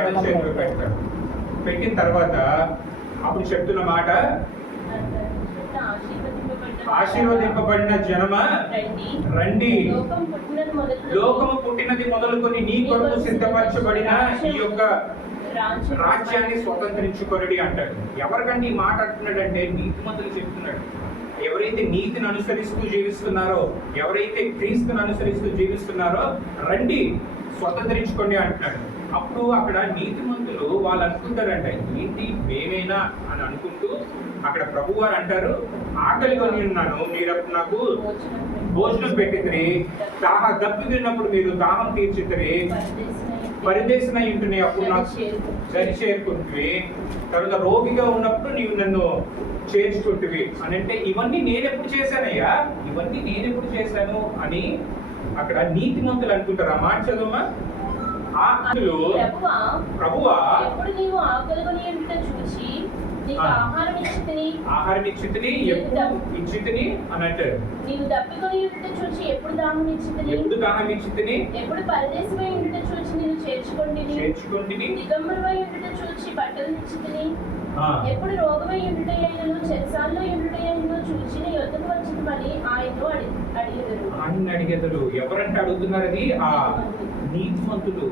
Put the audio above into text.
ఎడమ చేతిలో పెడతాడు. పెట్టిన తర్వాత అప్పుడు చెప్తున్న మాట, ఆశీర్వదింపబడిన జనమ రండి, లోకము పుట్టినది మొదలుకొని నీ కొరకు సిద్ధపరచబడిన ఈ యొక్క రాజ్యాన్ని స్వతంత్రించుకొనిడి అంటాడు. ఎవరికంటే ఈ మాట అంటున్నాడంటే నీతిమంతులు చెప్తున్నాడు. ఎవరైతే నీతిని అనుసరిస్తూ జీవిస్తున్నారో, ఎవరైతే క్రీస్తుని అనుసరిస్తూ జీవిస్తున్నారో రండి స్వతంత్రించుకోండి అంటున్నాడు. అప్పుడు అక్కడ నీతిమంతులు వాళ్ళు అనుకుంటారంట, ఏంటి మేమేనా అని అనుకుంటూ అక్కడ ప్రభు వారు అంటారు, ఆకలి కొని ఉన్నాను, మీరు నాకు భోజనం పెట్టిద్రి, దప్పి తిన్నప్పుడు మీరు దాహం తీర్చిద్రి, పరిదేశన ఇంటున్నాయి అప్పుడు నాకు సరి చేరుకుంటువి, తర్వాత రోగిగా ఉన్నప్పుడు నీవు నన్ను చేర్చుకుంటువి అని అంటే, ఇవన్నీ నేనెప్పుడు చేశానయ్యా, ఇవన్నీ నేనెప్పుడు చేశాను అని అక్కడ నీతిమంతులు అనుకుంటారు. ఆ మాట చదువుమా. ప్రభువా ఎప్పుడు నీవు ఆకలిగొని ఉండుట చూచి నీకు ఆహారం ఇచ్చితిని ఎప్పుడు ఇచ్చితిని అని అంటారు. నీవు దప్పికొని ఉండుట చూచి ఎప్పుడు దాహం ఇచ్చితిని ఎప్పుడు పరదేశమై ఉండుట చూచి నేను చేర్చుకొంటిని దిగంబరమై ఉండుట చూచి బట్టలు ఇచ్చితిని ఎప్పుడు రోగమై ఉండుటయైనను చెరసాలలో ఉండుటయైనను చూచి నీ యొద్దకు వచ్చిందని ఆయన్ను అడిగెదరు. ఎవరంటే అడుగుతున్నారు? అది ఆ నీతిమంతులు.